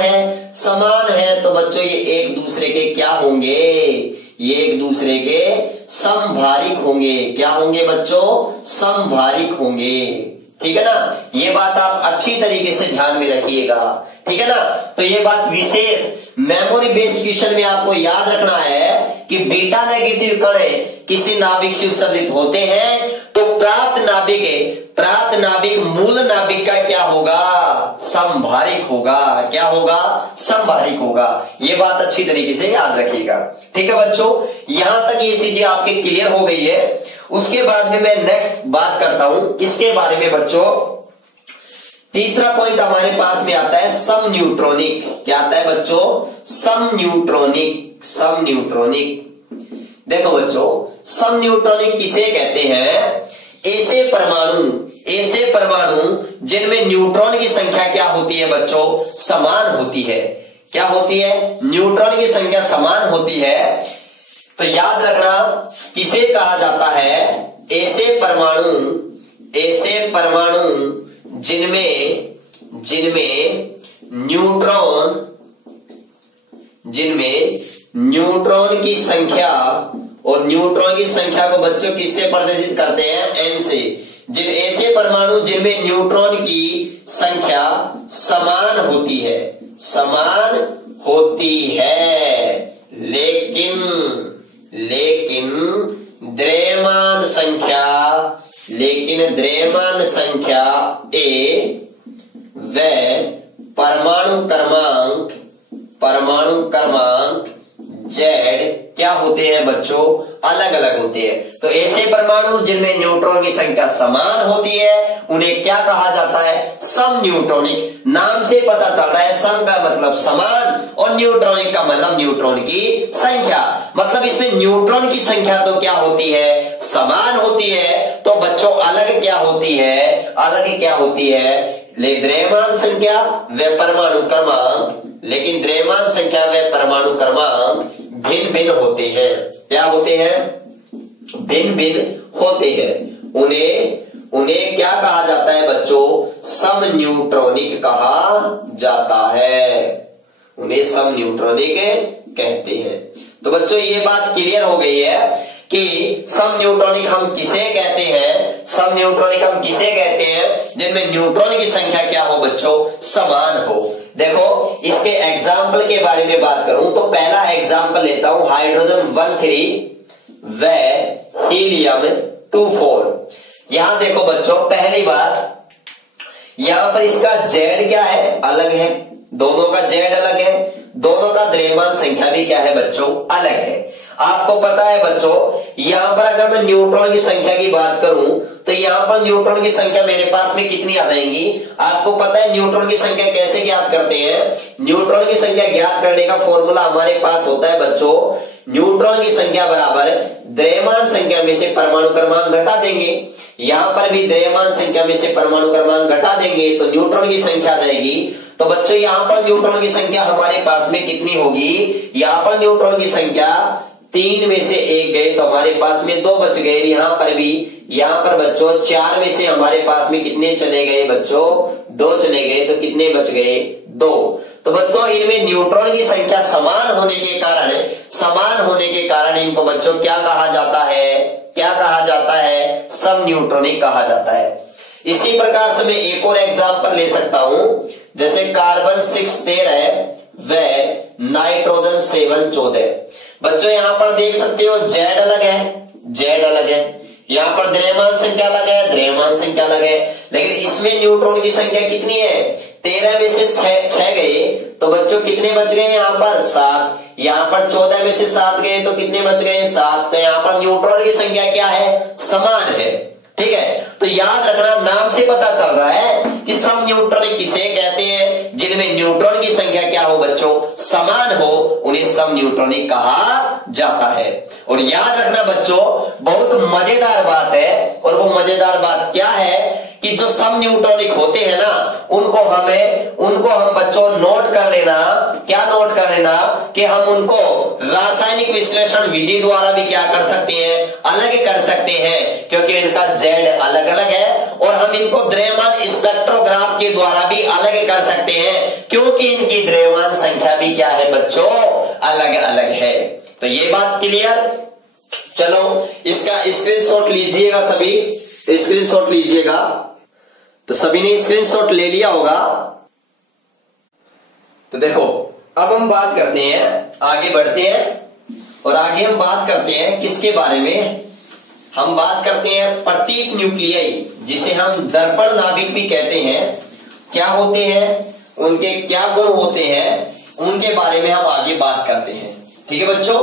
है। तो बच्चों ये एक दूसरे के क्या होंगे, ये एक दूसरे के समभारिक होंगे। क्या होंगे बच्चों, समभारिक होंगे। ठीक है ना, ये बात आप अच्छी तरीके से ध्यान में रखिएगा, ठीक है ना। तो ये बात विशेष मेमोरी बेस्ड क्वेश्चन में आपको याद रखना है कि बीटा नेगेटिव कण किसी नाभिक से उत्सर्जित होते हैं, तो प्राप्त नाभिक मूल नाभिक का क्या होगा, समभारिक होगा। क्या होगा, समभारिक होगा। ये बात अच्छी तरीके से याद रखिएगा, ठीक है बच्चों। यहां तक ये चीजें आपके क्लियर हो गई है। उसके बाद में मैं नेक्स्ट बात करता हूं किसके बारे में बच्चों। तीसरा पॉइंट हमारे पास में आता है सम न्यूट्रॉनिक। क्या आता है बच्चों? सम न्यूट्रॉनिक। सम न्यूट्रॉनिक देखो बच्चों, सम न्यूट्रॉनिक किसे कहते हैं? ऐसे परमाणु जिनमें न्यूट्रॉन की संख्या क्या होती है बच्चों? समान होती है। क्या होती है? न्यूट्रॉन की संख्या समान होती है। तो याद रखना किसे कहा जाता है? ऐसे परमाणु जिनमें न्यूट्रॉन की संख्या, और न्यूट्रॉन की संख्या को बच्चों किससे प्रदर्शित करते हैं? n से। ऐसे परमाणु जिनमें न्यूट्रॉन की संख्या समान होती है लेकिन द्रव्यमान संख्या a व परमाणु क्रमांक z क्या होते हैं बच्चों? अलग अलग होते हैं। तो ऐसे परमाणु जिनमें न्यूट्रॉन की संख्या समान होती है उन्हें क्या कहा जाता है? सम न्यूट्रॉनिक। नाम से पता चल रहा है सम का मतलब समान और न्यूट्रॉनिक का मतलब न्यूट्रॉन की संख्या। मतलब इसमें न्यूट्रॉन की संख्या तो क्या होती है? समान होती है। तो बच्चों अलग क्या होती है? द्रव्यमान संख्या व परमाणु क्रमांक, लेकिन द्रव्यमान संख्या व परमाणु क्रमांक भिन्न भिन्न होते हैं। क्या होते हैं? भिन्न भिन्न होते हैं। उन्हें क्या कहा जाता है बच्चों? सम न्यूट्रॉनिक कहा जाता है। उन्हें सम न्यूट्रॉनिक कहते हैं। तो बच्चों ये बात क्लियर हो गई है कि सम न्यूट्रॉनिक हम किसे कहते हैं? सम न्यूट्रॉनिक हम किसे कहते हैं? जिनमें न्यूट्रॉन की संख्या क्या हो बच्चों? समान हो। देखो इसके एग्जाम्पल के बारे में बात करूं तो पहला एग्जाम्पल लेता हूं, हाइड्रोजन 13 व हीलियम 24। यहां देखो बच्चों, पहली बात यहां पर इसका जेड क्या है? अलग है। दोनों का जेड अलग है। दोनों का द्रव्यमान संख्या भी क्या है बच्चों? अलग है। आपको पता है बच्चों, यहां पर अगर मैं न्यूट्रॉन की संख्या की बात करूं तो यहां पर न्यूट्रॉन की संख्या मेरे पास में कितनी आ जाएंगी? आपको पता है न्यूट्रॉन की संख्या कैसे ज्ञात करते हैं? न्यूट्रॉन की संख्या ज्ञात करने का फॉर्मूला हमारे पास होता है बच्चों, न्यूट्रॉन की संख्या बराबर द्रव्यमान संख्या में से परमाणु क्रमांक घटा देंगे। यहां पर भी द्रव्यमान संख्या में से परमाणु क्रमांक घटा देंगे तो न्यूट्रॉन की संख्या आ जाएगी। तो बच्चों यहां पर न्यूट्रॉन की संख्या हमारे पास में कितनी होगी? यहां पर न्यूट्रॉन की संख्या 3 में से 1 गए तो हमारे पास में 2 बच गए। यहां पर बच्चों 4 में से हमारे पास में कितने चले गए बच्चों? 2 चले गए। तो कितने बच गए? 2। तो बच्चों इनमें न्यूट्रॉन की संख्या समान होने के कारण इनको बच्चों क्या कहा जाता है? सम न्यूट्रॉनिक कहा जाता है। इसी प्रकार से मैं एक और एग्जांपल ले सकता हूं, जैसे कार्बन 6 13 व नाइट्रोजन 7 14। बच्चों यहां पर देख सकते हो जेड अलग है। यहां पर द्रव्यमान संख्या अलग है, लेकिन इसमें न्यूट्रॉन की संख्या कितनी है? 13 में से 6 गए तो बच्चों कितने बच गए? यहां पर 7। यहां पर 14 में से 7 गए तो कितने बच गए? 7। तो यहां पर न्यूट्रॉन की संख्या क्या है? समान है। ठीक है, तो याद रखना, नाम से पता चल रहा है कि सम न्यूट्रॉनिक किसे कहते हैं? जिनमें न्यूट्रॉन की संख्या क्या हो बच्चों? समान हो, उन्हें सम न्यूट्रॉनिक कहा जाता है। और याद रखना बच्चों, बहुत मजेदार बात है, और वो मजेदार बात क्या है कि जो सम न्यूट्रॉनिक होते हैं ना, उनको हम बच्चों नोट कर लेना। क्या नोट कर लेना? कि हम उनको रासायनिक विश्लेषण विधि द्वारा भी क्या कर सकते हैं? अलग कर सकते हैं, क्योंकि इनका जेड अलग अलग है। और हम इनको द्रव्यमान स्पेक्ट्रोग्राफ के द्वारा भी अलग कर सकते हैं, क्योंकि इनकी द्रव्यमान संख्या भी क्या है बच्चों? अलग अलग है। तो ये बात क्लियर? चलो इसका स्क्रीनशॉट लीजिएगा, सभी स्क्रीनशॉट लीजिएगा। तो सभी ने स्क्रीनशॉट ले लिया होगा। तो देखो अब हम बात करते हैं, आगे बढ़ते हैं, और आगे हम बात करते हैं किसके बारे में? हम बात करते हैं प्रतीक न्यूक्लियाई, जिसे हम दर्पण नाभिक भी कहते हैं। क्या होते हैं, उनके क्या गुण होते हैं, उनके बारे में हम आगे बात करते हैं। ठीक है बच्चों,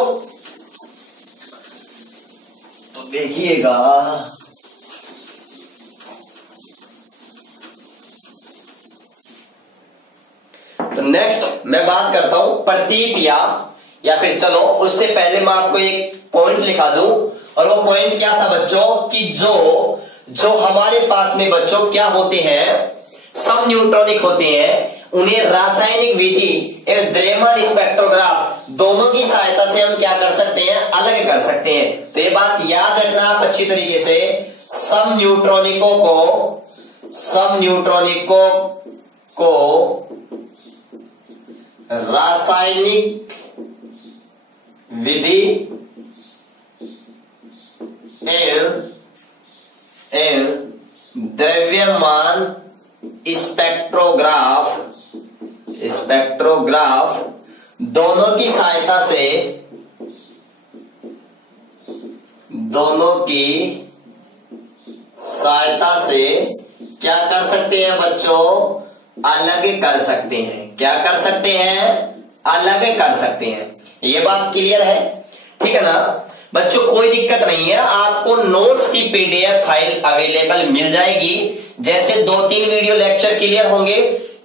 तो तो देखिएगा, तो नेक्स्ट मैं बात करता हूं प्रतीप या फिर चलो उससे पहले मैं आपको एक पॉइंट लिखा दूं, और वो पॉइंट क्या था बच्चों कि जो हमारे पास में बच्चों क्या होते हैं, सम न्यूट्रॉनिक होते हैं, उन्हें रासायनिक विधि एवं द्रव्यमान स्पेक्ट्रोग्राफ दोनों की सहायता से हम क्या कर सकते हैं, अलग कर सकते हैं। तो ये बात याद रखना आप अच्छी तरीके से, सम न्यूट्रॉनिकों को रासायनिक विधि एवं द्रव्यमान स्पेक्ट्रोग्राफ दोनों की सहायता से क्या कर सकते हैं बच्चों, अलग कर सकते हैं। क्या कर सकते हैं, अलग कर सकते हैं। ये बात क्लियर है, ठीक है ना बच्चों, कोई दिक्कत नहीं है। आपको नोट्स की पीडीएफ फाइल अवेलेबल मिल जाएगी। जैसे 2-3 वीडियो लेक्चर क्लियर होंगे,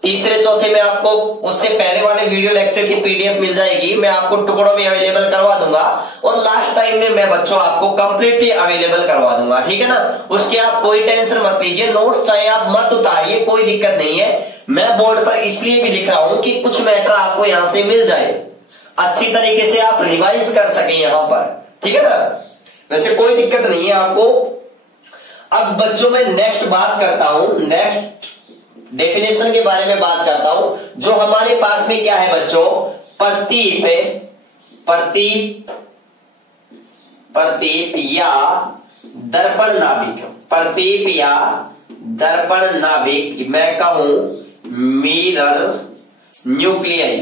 तीसरे चौथे में आपको उससे पहले वाले वीडियो लेक्चर की पीडीएफ मिल जाएगी, मैं आपको टुकड़ों में अवेलेबल करवा दूंगा, और लास्ट टाइम में मैं बच्चों आपको कंप्लीटली अवेलेबल करवा दूंगा, ठीक है ना। उसके आप कोई टेंशन मत लीजिए, नोट्स चाहे आप मत उतारिए, कोई दिक्कत नहीं है। मैं बोर्ड पर इसलिए भी लिख रहा हूं कि कुछ मैटर आपको यहां से मिल जाए, अच्छी तरीके से आप रिवाइज कर सकें यहां पर, ठीक है ना। वैसे कोई दिक्कत नहीं है आपको। अब बच्चों मैं नेक्स्ट बात करता हूं, नेक्स्ट डेफिनेशन के बारे में बात करता हूं। जो हमारे पास में क्या है बच्चों, प्रतीप या दर्पण नाभिक, प्रतीप या दर्पण नाभिक, मैं कहूं मिरर न्यूक्लियाई,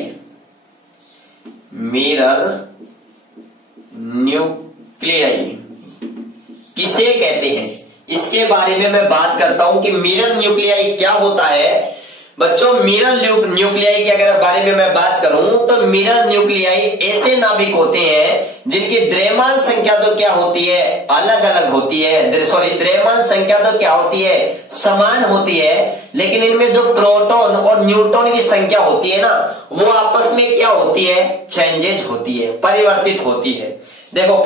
किसे कहते हैं, इसके बारे में मैं बात करता हूं कि मिरर न्यूक्लियाई क्या होता है। बच्चों मिरर न्यूक्लियाई के अगर बारे में मैं बात करूं तो मिरर न्यूक्लियाई ऐसे नाभिक होते हैं जिनकी द्रव्यमान संख्या तो क्या होती है, अलग अलग होती है, सॉरी द्रव्यमान संख्या तो क्या होती है, समान होती है, लेकिन इनमें जो प्रोटॉन और न्यूट्रॉन की संख्या होती है ना, वो आपस में क्या होती है, चेंजेज होती है, परिवर्तित होती है। देखो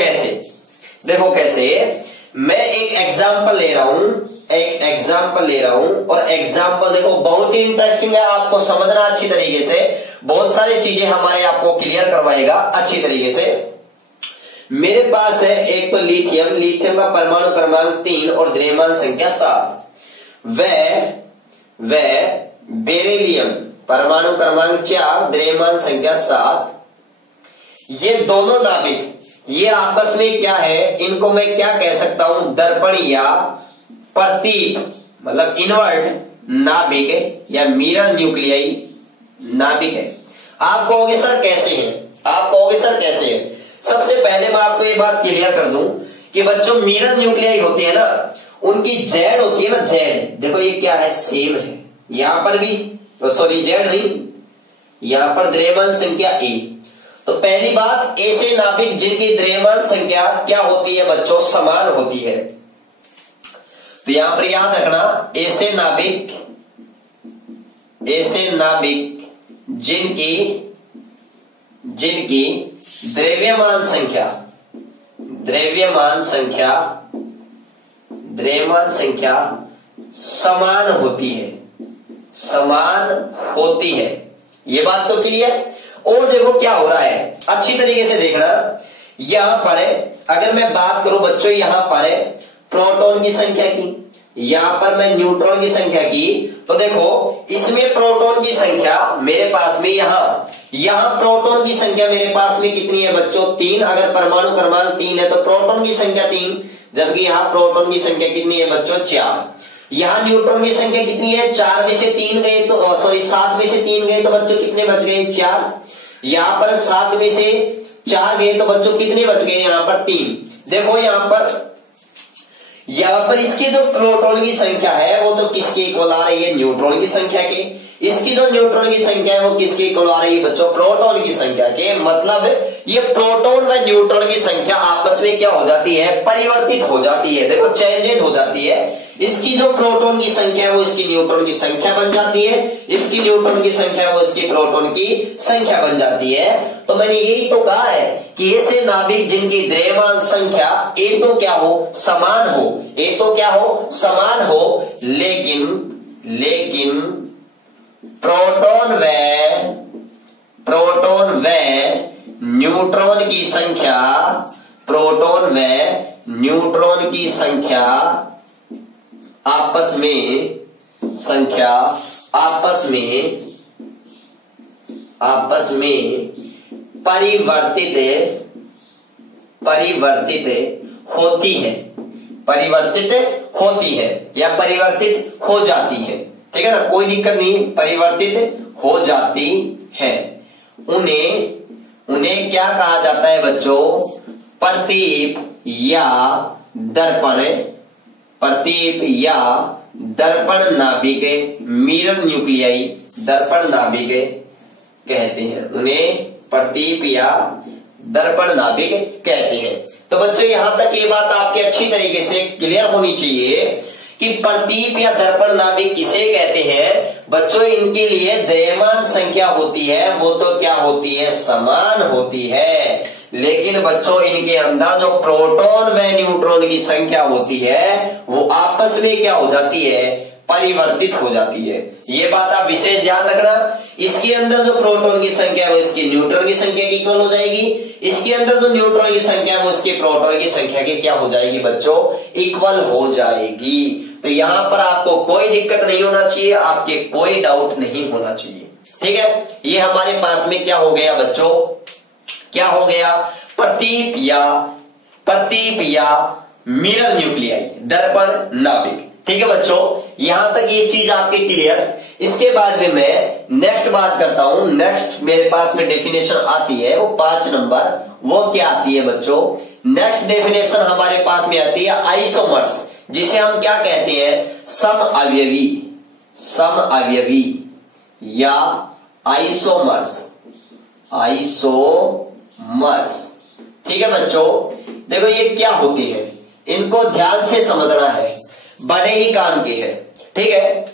कैसे, मैं एक एग्जाम्पल ले रहा हूं, और एग्जाम्पल देखो बहुत ही इंटरेस्टिंग है, आपको समझना अच्छी तरीके से, बहुत सारी चीजें हमारे आपको क्लियर करवाएगा अच्छी तरीके से। मेरे पास है एक तो लिथियम का परमाणु क्रमांक 3 और द्रव्यमान संख्या 7, व बेरिलियम परमाणु क्रमांक 4 द्रव्यमान संख्या 7। ये दोनों नाभिक ये आपस में क्या है, इनको मैं क्या कह सकता हूं, दर्पण या प्रतीप मतलब इनवर्ट नाभिक या मिरर न्यूक्लियाई नाभिक है। आप कहोगे सर कैसे हैं, सबसे पहले मैं आपको ये बात क्लियर कर दूं कि बच्चों मिरर न्यूक्लियाई होती है ना, उनकी जेड होती है ना, जेड देखो ये क्या है, सेम है, यहां पर भी सॉरी जेड नहीं, यहां पर द्रव्यमान संख्या ए। तो पहली बात, ऐसे नाभिक जिनकी द्रव्यमान संख्या क्या होती है बच्चों, समान होती है। तो यहां पर याद रखना, ऐसे नाभिक जिनकी द्रव्यमान संख्या समान होती है, ये बात तो क्लियर। और देखो क्या हो रहा है, अच्छी तरीके से देखना, यहां पर अगर मैं बात करूं बच्चों, यहां पर प्रोटॉन की संख्या की, यहां पर मैं न्यूट्रॉन की संख्या की, तो देखो इसमें प्रोटॉन की संख्या मेरे पास में यहां प्रोटॉन की संख्या मेरे पास में कितनी है बच्चों, 3। अगर परमाणु क्रमांक 3 है तो प्रोटॉन की संख्या 3, जबकि यहां प्रोटॉन की संख्या कितनी है बच्चों, 4। यहां न्यूट्रॉन की संख्या कितनी है, 4 में से 3 गए तो सॉरी 7 में से 3 गए तो बच्चों कितने बच गए, 4। यहां पर 7 में से 4 गए तो बच्चों कितने बच गए, यहां पर 3। देखो यहां पर इसकी जो प्रोटॉन की संख्या है वो तो किसके इक्वल आ रही है, न्यूट्रॉन की संख्या के। इसकी जो न्यूट्रॉन की संख्या है वो किसके इक्वल आ रही है बच्चों, प्रोटॉन की संख्या के। मतलब ये प्रोटॉन व न्यूट्रॉन की संख्या आपस में क्या हो जाती है, परिवर्तित हो जाती है। देखो चेंजेज हो जाती है। इसकी जो प्रोटॉन की संख्या है वो इसकी न्यूट्रॉन की संख्या बन जाती है, इसकी न्यूट्रॉन की संख्या वो इसकी प्रोटॉन की संख्या बन जाती है। तो मैंने यही तो कहा है कि ऐसे नाभिक जिनकी द्रव्यमान संख्या ए तो क्या हो, समान हो, ए तो क्या हो, समान हो, लेकिन प्रोटॉन व न्यूट्रॉन की संख्या, प्रोटॉन व न्यूट्रॉन की संख्या आपस में परिवर्तित होती है या परिवर्तित हो जाती है। ठीक है ना, कोई दिक्कत नहीं, परिवर्तित हो जाती है। उन्हें क्या कहा जाता है बच्चों, प्रतीप या दर्पण नाभिक, मिरर न्यूक्लियाई, दर्पण नाभिक कहते हैं। उन्हें प्रतीप या दर्पण नाभिक कहते हैं। तो बच्चों यहां तक ये बात आपके अच्छी तरीके से क्लियर होनी चाहिए कि प्रतीप या दर्पण नाभिक किसे कहते हैं। बच्चों इनके लिए द्रव्यमान संख्या होती है वो तो क्या होती है, समान होती है, लेकिन बच्चों इनके अंदर जो प्रोटॉन व न्यूट्रॉन की संख्या होती है वो आपस में क्या हो जाती है, परिवर्तित हो जाती है। ये बात आप विशेष ध्यान रखना। इसके अंदर जो प्रोटॉन की संख्या है वो इसकी न्यूट्रॉन की संख्या की इक्वल हो जाएगी, इसके अंदर जो न्यूट्रॉन की संख्या है वो इसके प्रोटॉन की संख्या की क्या हो जाएगी बच्चों, इक्वल हो जाएगी। तो यहां पर आपको कोई दिक्कत नहीं होना चाहिए, आपके कोई डाउट नहीं होना चाहिए। ठीक है, ये हमारे पास में क्या हो गया बच्चों, क्या हो गया, प्रतीप या मिरर न्यूक्लियाई, दर्पण नाभिक। ठीक है बच्चों, यहां तक ये चीज आपके क्लियर। इसके बाद में मैं नेक्स्ट बात करता हूं। नेक्स्ट मेरे पास में डेफिनेशन आती है वो 5 नंबर, वो क्या आती है बच्चों, नेक्स्ट डेफिनेशन हमारे पास में आती है आइसोमर्स, जिसे हम क्या कहते हैं, सम अवयवी या आइसोमर्स। ठीक है बच्चों, देखो ये क्या होती है, इनको ध्यान से समझना है, बड़े ही काम के हैं। ठीक है,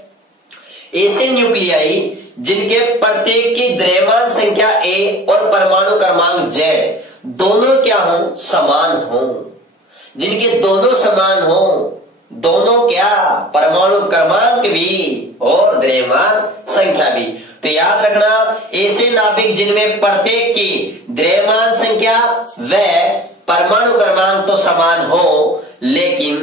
ऐसे न्यूक्लियाई जिनके प्रत्येक की द्रव्यमान संख्या ए और परमाणु क्रमांक जेड दोनों क्या हो, समान हो, जिनके दोनों समान हो, दोनों क्या, परमाणु क्रमांक भी और द्रव्यमान संख्या भी। तो याद रखना, ऐसे नाभिक जिनमें प्रत्येक की द्रव्यमान संख्या व परमाणु क्रमांक तो समान हो, लेकिन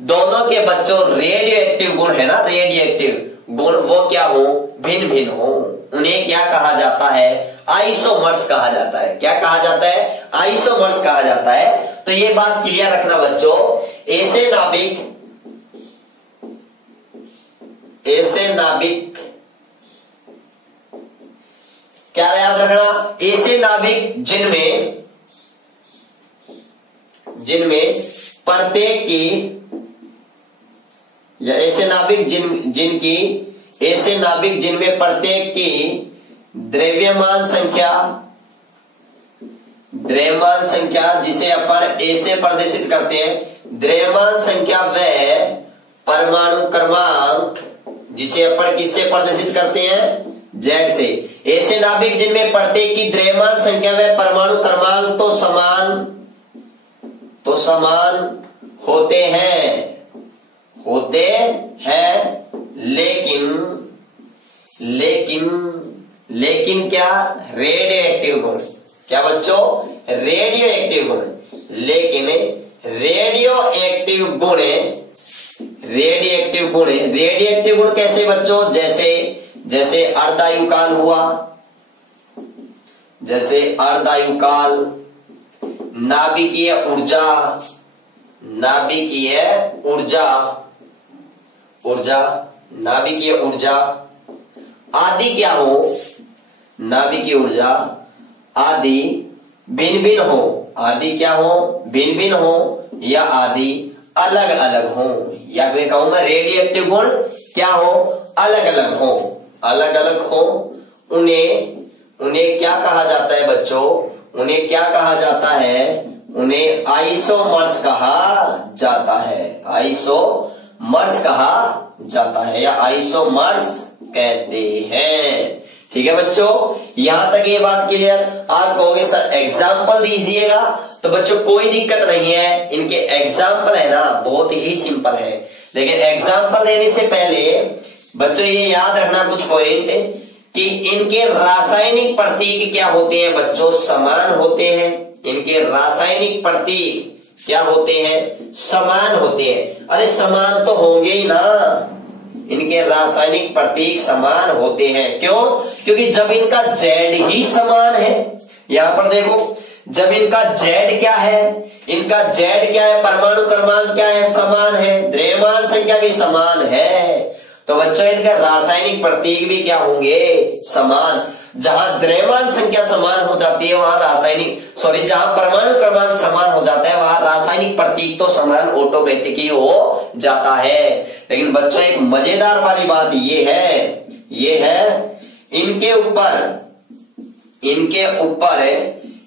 दोनों के बच्चों रेडियो एक्टिव गुण है ना, रेडियो एक्टिव गुण वो क्या हो, भिन्न भिन्न हो। उन्हें क्या कहा जाता है, आइसोमर्स कहा जाता है। क्या कहा जाता है, आइसोमर्स कहा जाता है। तो ये बात क्लियर रखना बच्चों, ऐसे नाभिक क्या याद रखना, ऐसे नाभिक जिनमें प्रत्येक की, या ऐसे नाभिक जिनमें प्रत्येक की द्रव्यमान संख्या जिसे अपन ऐसे प्रदर्शित करते हैं, द्रव्यमान संख्या व परमाणु क्रमांक जिसे अपन किससे प्रदर्शित करते हैं, जेड से। ऐसे नाभिक जिनमें प्रत्येक की द्रव्यमान संख्या व परमाणु क्रमांक तो समान होते हैं, लेकिन क्या, रेडियो एक्टिव गुण, क्या बच्चों, रेडियो एक्टिव गुण, लेकिन रेडियो एक्टिव गुण कैसे बच्चों, जैसे अर्धायुकाल हुआ, नाभिकीय ऊर्जा आदि क्या हो, नाभिकीय ऊर्जा आदि भिन्न भिन्न हो, आदि क्या हो, भिन्न भिन्न हो, या आदि अलग अलग हो, या मैं कहूंगा रेडियो एक्टिव गुण क्या हो, अलग अलग हो, उन्हें क्या कहा जाता है बच्चों? उन्हें क्या कहा जाता है? उन्हें आइसोमर्स कहा जाता है। आइसोमर्स कहा जाता है या आइसोमर्स कहते हैं। ठीक है बच्चों, यहां तक ये बात क्लियर। आप कहोगे सर एग्जाम्पल दीजिएगा, तो बच्चों कोई दिक्कत नहीं है, इनके एग्जाम्पल है ना बहुत ही सिंपल है। लेकिन एग्जाम्पल देने से पहले बच्चों ये याद रखना कुछ पॉइंट कि इनके रासायनिक प्रतीक क्या होते हैं बच्चों? समान होते हैं। इनके रासायनिक प्रतीक क्या होते हैं? समान होते हैं। अरे समान तो होंगे ही ना, इनके रासायनिक प्रतीक समान होते हैं। क्यों? क्योंकि जब इनका जेड ही समान है, यहां पर देखो, जब इनका जेड क्या है, इनका जेड क्या है, परमाणु क्रमांक क्या है, समान है, द्रव्यमान संख्या भी समान है, तो बच्चों इनका रासायनिक प्रतीक भी क्या होंगे? समान। जहां द्रव्यमान संख्या समान हो जाती है वहां जहां परमाणु क्रमांक समान हो जाता है वहां रासायनिक प्रतीक तो समान ऑटोमेटिक ही हो जाता है। लेकिन बच्चों एक मजेदार वाली बात ये है इनके ऊपर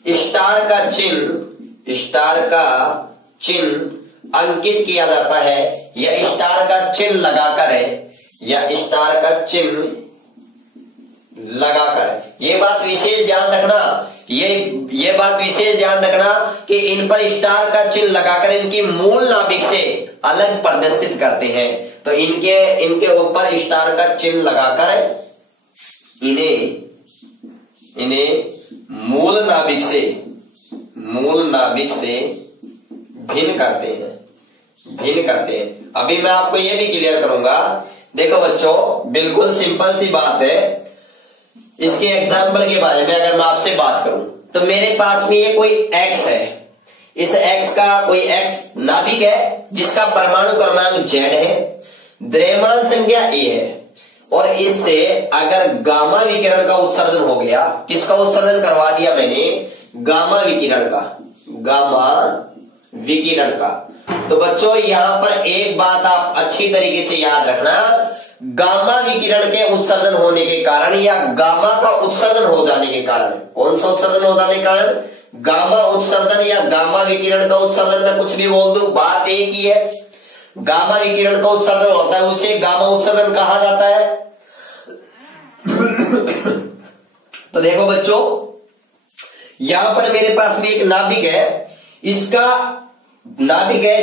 स्टार का चिन्ह अंकित किया जाता है या स्टार का चिन्ह लगाकर ये बात विशेष ध्यान रखना कि इन पर स्टार का चिन्ह लगाकर इनकी मूल नाभिक से अलग प्रदर्शित करते हैं। तो इनके ऊपर स्टार का चिन्ह लगाकर इन्हें मूल नाभिक से भिन्न करते हैं। अभी मैं आपको ये भी क्लियर करूंगा। देखो बच्चों बिल्कुल सिंपल सी बात है। इसके एग्जाम्पल के बारे में अगर मैं आपसे बात करूं तो मेरे पास में ये कोई एक्स है, इस एक्स का कोई एक्स नाभिक है जिसका परमाणु क्रमांक जेड है, द्रव्यमान संख्या ए है, और इससे अगर गामा विकिरण का उत्सर्जन हो गया, किसका उत्सर्जन करवा दिया मैंने? गामा विकिरण का। तो बच्चों यहां पर एक बात आप अच्छी तरीके से याद रखना, गामा विकिरण के उत्सर्जन होने के कारण या गामा का उत्सर्जन हो जाने के कारण, कौन सा उत्सर्जन हो जाने के कारण? गामा उत्सर्जन या गामा विकिरण का उत्सर्जन, में कुछ भी बोल दूं बात एक ही है। गामा विकिरण का उत्सर्जन होता है उसे गामा उत्सर्जन कहा जाता है। तो देखो बच्चों यहां पर मेरे पास में एक नाभिक है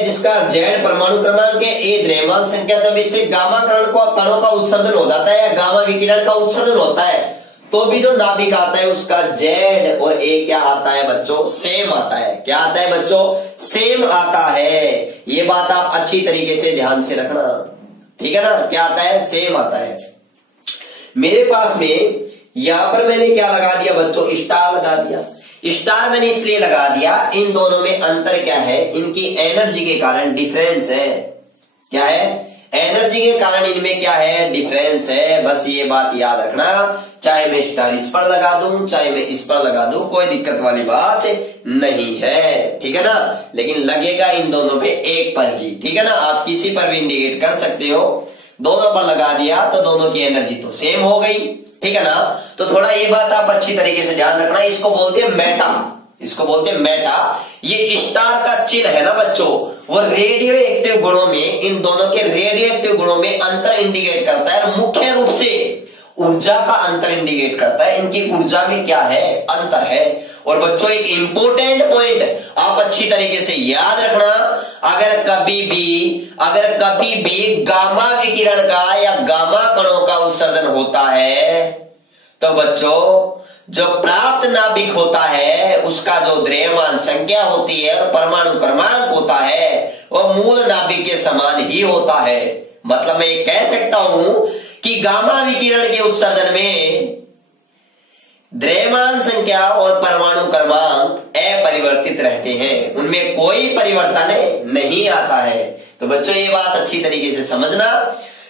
जिसका जेड परमाणु क्रमांक है, ए द्रव्यमान संख्या, तब इससे गामा कणों का उत्सर्जन हो जाता है या गामा विकिरण का उत्सर्जन होता है, तो भी जो नाभिक आता है उसका जेड और ए क्या आता है बच्चों? सेम आता है। क्या आता है बच्चों? सेम आता है। ये बात आप अच्छी तरीके से ध्यान से रखना, ठीक है ना? क्या आता है? सेम आता है। मेरे पास में यहां पर मैंने क्या लगा दिया बच्चों? स्टार लगा दिया। स्टार मैंने इसलिए लगा दिया, इन दोनों में अंतर क्या है? इनकी एनर्जी के कारण डिफरेंस है। क्या है? एनर्जी के कारण इनमें क्या है? डिफरेंस है। बस ये बात याद रखना, चाहे मैं स्टार इस पर लगा दूं चाहे मैं इस पर लगा दूं, कोई दिक्कत वाली बात नहीं है, ठीक है ना? लेकिन लगेगा इन दोनों पे एक पर ही, ठीक है ना? आप किसी पर भी इंडिकेट कर सकते हो। दोनों पर लगा दिया तो दोनों की एनर्जी तो सेम हो गई, ठीक है ना? तो थोड़ा ये बात आप अच्छी तरीके से ध्यान रखना। इसको बोलते हैं मेटा। ये स्टार का चिन्ह है ना बच्चों, वो रेडियो एक्टिव गुणों में, इन दोनों के रेडियो एक्टिव गुणों में अंतर इंडिकेट करता है और मुख्य रूप से ऊर्जा का अंतर इंडिकेट करता है। इनकी ऊर्जा में क्या है? अंतर है। और बच्चों एक इंपॉर्टेंट पॉइंट आप अच्छी तरीके से याद रखना, अगर कभी भी गामा विकिरण का या गामा कणों का उत्सर्जन होता है तो बच्चों जो प्राप्त नाभिक होता है उसका जो द्रव्यमान संख्या होती है और परमाणु क्रमांक होता है वो मूल नाभिक के समान ही होता है। मतलब मैं ये कह सकता हूं कि गामा विकिरण के उत्सर्जन में द्रव्यमान संख्या और परमाणु क्रमांक अपरिवर्तित रहते हैं, उनमें कोई परिवर्तन नहीं आता है। तो बच्चों ये बात अच्छी तरीके से समझना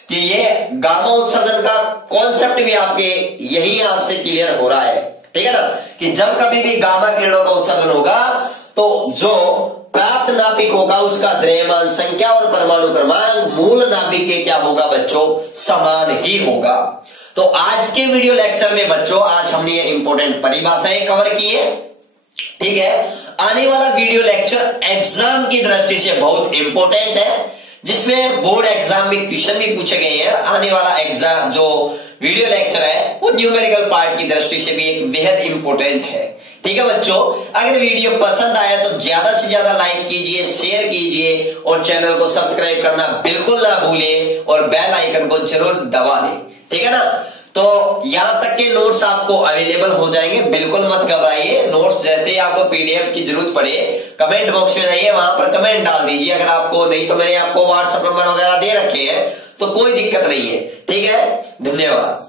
कि ये गामा उत्सर्जन का कॉन्सेप्ट भी आपके यही आपसे क्लियर हो रहा है, ठीक है ना? कि जब कभी भी गामा किरणों का उत्सर्जन होगा तो जो प्राप्त नाभिक होगा उसका द्रव्यमान संख्या और परमाणु क्रमांक मूल नाभिक के क्या होगा बच्चों? समान ही होगा। तो आज के वीडियो लेक्चर में बच्चों आज हमने ये इंपॉर्टेंट परिभाषाएं कवर की है। ठीक है, आने वाला वीडियो लेक्चर एग्जाम की दृष्टि से बहुत इंपॉर्टेंट है, जिसमें बोर्ड एग्जाम में क्वेश्चन भी पूछे गए हैं। आने वाला एग्जाम जो वीडियो लेक्चर है वो न्यूमेरिकल पार्ट की दृष्टि से भी एक बेहद इंपॉर्टेंट है। ठीक है बच्चों, अगर वीडियो पसंद आया तो ज्यादा से ज्यादा लाइक कीजिए, शेयर कीजिए और चैनल को सब्सक्राइब करना बिल्कुल ना भूलिए और बेल आइकन को जरूर दबा दें। ठीक है ना, तो यहां तक के नोट्स आपको अवेलेबल हो जाएंगे, बिल्कुल मत घबराइए। नोट्स जैसे ही आपको पीडीएफ की जरूरत पड़े कमेंट बॉक्स में जाइए, वहां पर कमेंट डाल दीजिए। अगर आपको नहीं तो मैंने आपको व्हाट्सएप नंबर वगैरह दे रखे हैं, तो कोई दिक्कत नहीं है। ठीक है, धन्यवाद।